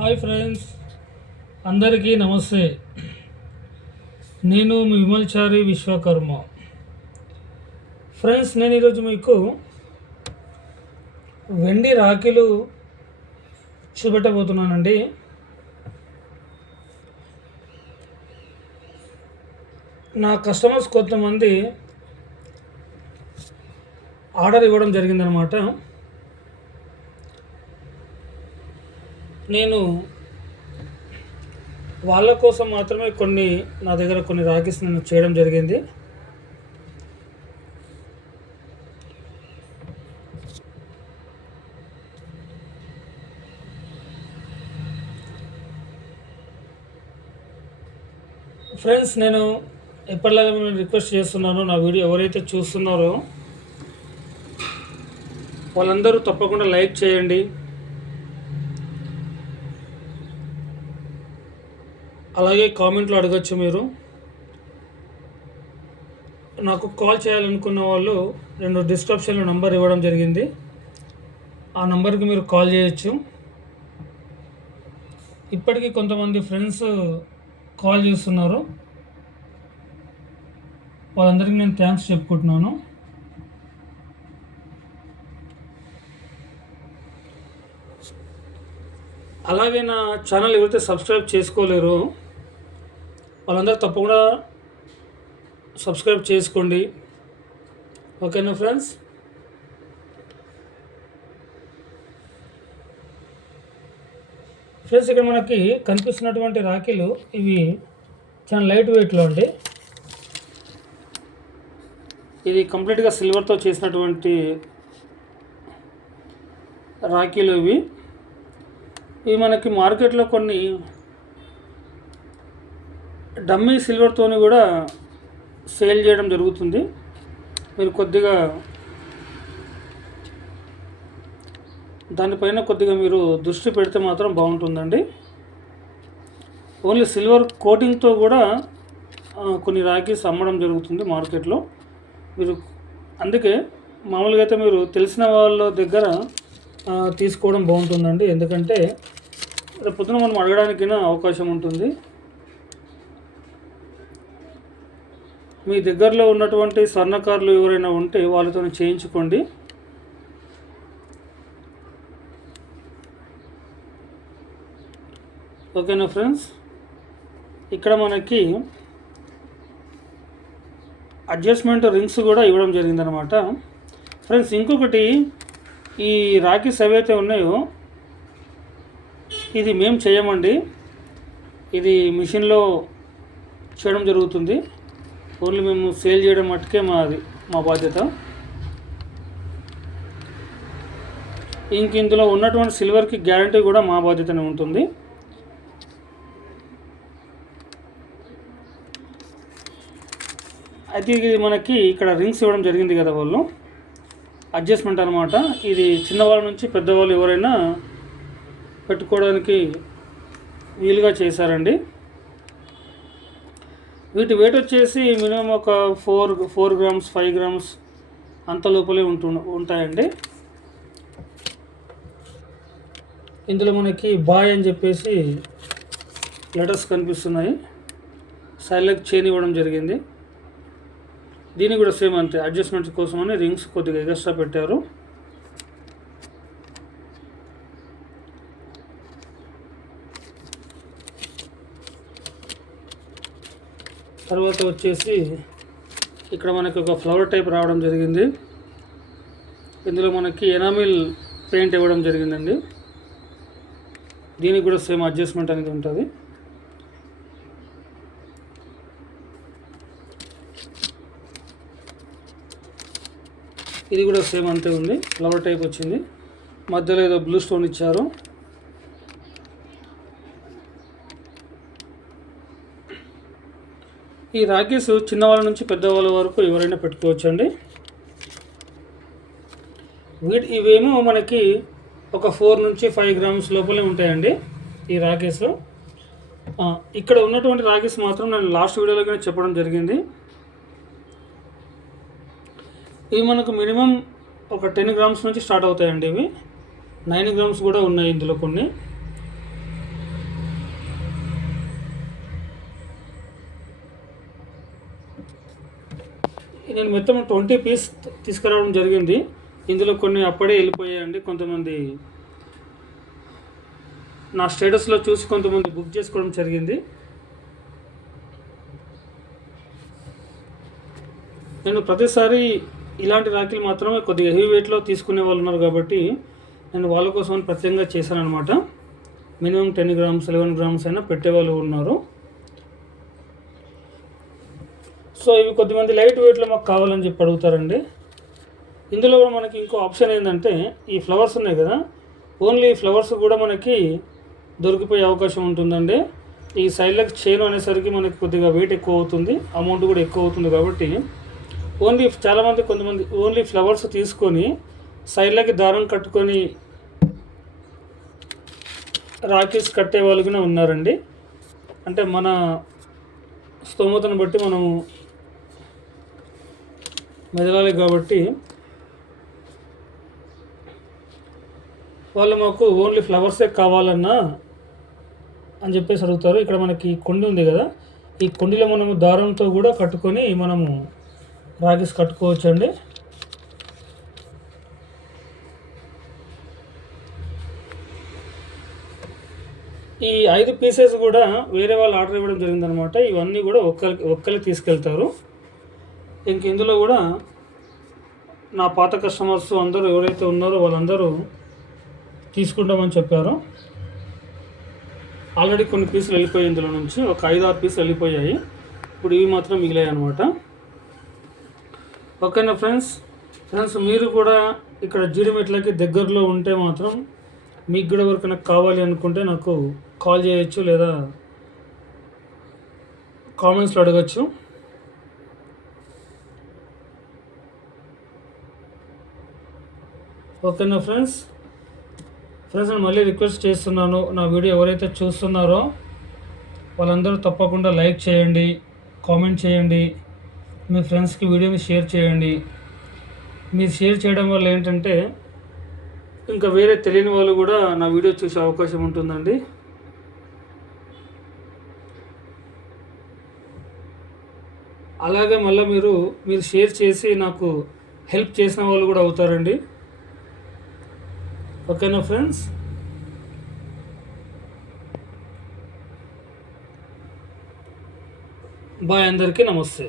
Hi friends అందరికీ నమస్తే. నేను మీ విమల్చారి విశ్వకర్మ. ఫ్రెండ్స్ నేను ఈరోజు మీకు వెండి రాఖీలు చూపెట్టబోతున్నానండి. నా కస్టమర్స్ కొంతమంది ఆర్డర్ ఇవ్వడం జరిగిందనమాట నేను వాళ్ళ కోసం మాత్రమే కొన్ని నా దగ్గర కొన్ని రాఖీస్ నేను చేయడం జరిగింది. ఫ్రెండ్స్ నేను ఎప్పటిలాగా నేను రిక్వెస్ట్ చేస్తున్నాను. నా వీడియో ఎవరైతే చూస్తున్నారో వాళ్ళందరూ తప్పకుండా లైక్ చేయండి. అలాగే కామెంట్లో అడగచ్చు మీరు. నాకు కాల్ చేయాలనుకున్న వాళ్ళు రెండు డిస్క్రిప్షన్లో నంబర్ ఇవ్వడం జరిగింది. ఆ నంబర్కి మీరు కాల్ చేయొచ్చు. ఇప్పటికీ కొంతమంది ఫ్రెండ్స్ కాల్ చేస్తున్నారు. వాళ్ళందరికీ నేను థ్యాంక్స్ చెప్పుకుంటున్నాను. అలాగే నా ఛానల్ ఎవరైతే సబ్స్క్రైబ్ చేసుకోలేరో వాళ్ళందరూ తప్పకుండా సబ్స్క్రైబ్ చేసుకోండి. ఓకేనా ఫ్రెండ్స్? ఫ్రెండ్స్ ఇక్కడ మనకి కనిపిస్తున్నటువంటి రాఖీలు ఇవి చాలా లైట్ వెయిట్లో అండి. ఇది కంప్లీట్గా సిల్వర్తో చేసినటువంటి రాఖీలు ఇవి. ఇవి మనకి మార్కెట్లో కొన్ని డమ్మీ సిల్వర్తోని కూడా సేల్ చేయడం జరుగుతుంది. మీరు కొద్దిగా దానిపైన కొద్దిగా మీరు దృష్టి పెడితే మాత్రం బాగుంటుందండి. ఓన్లీ సిల్వర్ కోటింగ్తో కూడా కొన్ని రాఖీస్ అమ్మడం జరుగుతుంది మార్కెట్లో. మీరు అందుకే మామూలుగా అయితే మీరు తెలిసిన వాళ్ళ దగ్గర తీసుకోవడం బాగుంటుందండి. ఎందుకంటే రేపు పొద్దున మనం అడగడానికైనా అవకాశం ఉంటుంది. మీ దగ్గరలో ఉన్నటువంటి స్వర్ణకారులు ఎవరైనా ఉంటే వాళ్ళతో చేయించుకోండి. ఓకేనా ఫ్రెండ్స్? ఇక్కడ మనకి అడ్జస్ట్మెంట్ రింగ్స్ కూడా ఇవ్వడం జరిగిందనమాట ఫ్రెండ్స్ ఇంకొకటి ఈ రాఖీస్ ఏవైతే ఉన్నాయో ఇది మేము చేయమండి. ఇది మిషన్లో చేయడం జరుగుతుంది. ఓన్లీ మేము సేల్ చేయడం మట్టుకే మాది మా బాధ్యత. ఇంక ఇందులో ఉన్నటువంటి సిల్వర్కి గ్యారంటీ కూడా మా బాధ్యతనే ఉంటుంది. అయితే ఇది మనకి ఇక్కడ రింగ్స్ ఇవ్వడం జరిగింది కదా వాళ్ళు. అడ్జస్ట్మెంట్ అనమాట ఇది చిన్నవాళ్ళ నుంచి పెద్దవాళ్ళు ఎవరైనా పెట్టుకోవడానికి వీలుగా చేశారండి. వీటి వెయిట్ వచ్చేసి మినిమం ఒక four four grams five grams అంత లోపలే ఉంటు ఉంటాయండి. ఇందులో మనకి బాయ్ అని చెప్పేసి లెటర్స్ కనిపిస్తున్నాయి. సైలెక్ట్ చైన్ ఇవ్వడం జరిగింది. దీన్ని కూడా సేమ్ అంతే అడ్జస్ట్మెంట్స్ కోసమని రింగ్స్ కొద్దిగా ఎగస్ట్రా పెట్టారు. తర్వాత వచ్చేసి ఇక్కడ మనకి ఒక ఫ్లవర్ టైప్ రావడం జరిగింది. ఇందులో మనకి ఎనామిల్ పెయింట్ ఇవ్వడం జరిగిందండి. దీనికి కూడా సేమ్ అడ్జస్ట్మెంట్ అనేది ఉంటుంది. ఇది కూడా సేమ్ అంతే ఉంది. ఫ్లవర్ టైప్ వచ్చింది. మధ్యలో ఏదో బ్లూ స్టోన్ ఇచ్చారు. ఈ రాకేస్ చిన్నవాళ్ళ నుంచి పెద్దవాళ్ళ వరకు ఎవరైనా పెట్టుకోవచ్చు అండి వీటి ఇవేమో మనకి ఒక ఫోర్ నుంచి ఫైవ్ గ్రామ్స్ లోపలే ఉంటాయండి ఈ రాకేస్ ఇక్కడ ఉన్నటువంటి రాకేస్ మాత్రం నేను లాస్ట్ వీడియోలో కానీ చెప్పడం జరిగింది. ఇవి మనకు మినిమం ఒక టెన్ గ్రామ్స్ నుంచి స్టార్ట్ అవుతాయండి ఇవి. నైన్ గ్రామ్స్ కూడా ఉన్నాయి ఇందులో కొన్ని. నేను మొత్తం ట్వంటీ పీస్ తీసుకురావడం జరిగింది. ఇందులో కొన్ని అప్పుడే వెళ్ళిపోయాయండి. కొంతమంది నా స్టేటస్లో చూసి కొంతమంది బుక్ చేసుకోవడం జరిగింది. నేను ప్రతిసారి ఇలాంటి రాఖీలు మాత్రమే కొద్దిగా హెవీ వెయిట్లో తీసుకునే వాళ్ళు ఉన్నారు కాబట్టి నేను వాళ్ళ కోసం ప్రత్యేకంగా చేశాను అనమాట minimum ten grams eleven grams అయినా పెట్టేవాళ్ళు ఉన్నారు. సో ఇవి కొద్దిమంది లైట్ వెయిట్లో మాకు కావాలని చెప్పి అడుగుతారండి. ఇందులో కూడా మనకి ఇంకో ఆప్షన్ ఏంటంటే ఈ ఫ్లవర్స్ ఉన్నాయి కదా ఓన్లీ ఫ్లవర్స్ కూడా మనకి దొరికిపోయే అవకాశం ఉంటుందండి. ఈ సైడ్లకు చైన్ అనేసరికి మనకి కొద్దిగా వెయిట్ ఎక్కువ అవుతుంది అమౌంట్ కూడా ఎక్కువ అవుతుంది కాబట్టి ఓన్లీ చాలామంది కొంతమంది ఓన్లీ ఫ్లవర్స్ తీసుకొని సైడ్లకి దారం కట్టుకొని రాఖీస్ కట్టే వాళ్ళు కూడా ఉన్నారండి. అంటే మన స్తోమతను బట్టి మనము మెదలాలి కాబట్టి వాళ్ళు మాకు ఓన్లీ ఫ్లవర్సే కావాలన్నా అని చెప్పేసి అడుగుతారు. ఇక్కడ మనకి కొండి ఉంది కదా ఈ కొండిలో మనము దారంతో కూడా కట్టుకొని మనము రాగిస్ కట్టుకోవచ్చు అండి ఈ ఐదు పీసెస్ కూడా వేరే వాళ్ళు ఆర్డర్ ఇవ్వడం జరిగిందనమాట. ఇవన్నీ కూడా ఒక్కరికి ఒక్కరికి తీసుకెళ్తారు. ఇంక ఇందులో కూడా నా పాత కస్టమర్స్ అందరూ ఎవరైతే ఉన్నారో వాళ్ళందరూ తీసుకుంటామని చెప్పారు. ఆల్రెడీ కొన్ని పీసులు వెళ్ళిపోయాయి ఇందులో నుంచి. ఒక ఐదు ఆరు పీసులు వెళ్ళిపోయాయి. ఇప్పుడు ఇవి మాత్రం మిగిలాయి అనమాట ఓకేనా ఫ్రెండ్స్? ఫ్రెండ్స్ మీరు కూడా ఇక్కడ జీడిమెట్లకి దగ్గరలో ఉంటే మాత్రం మీకు కూడా ఎవరికైనా కావాలి అనుకుంటే నాకు కాల్ చేయొచ్చు లేదా కామెంట్స్లో అడగచ్చు. ఓకేనా ఫ్రెండ్స్? ఫ్రెండ్స్ నేను మళ్ళీ రిక్వెస్ట్ చేస్తున్నాను నా వీడియో ఎవరైతే చూస్తున్నారో వాళ్ళందరూ తప్పకుండా లైక్ చేయండి కామెంట్ చేయండి. మీ ఫ్రెండ్స్కి వీడియోని షేర్ చేయండి. మీరు షేర్ చేయడం వల్ల ఏంటంటే ఇంకా వేరే తెలియని వాళ్ళు కూడా నా వీడియో చూసే అవకాశం ఉంటుందండి. అలాగే మళ్ళీ మీరు మీరు షేర్ చేసి నాకు హెల్ప్ చేసిన వాళ్ళు కూడా అవుతారండి. ఓకేనా ఫ్రెండ్స్? బాయ్ అందరికీ నమస్తే.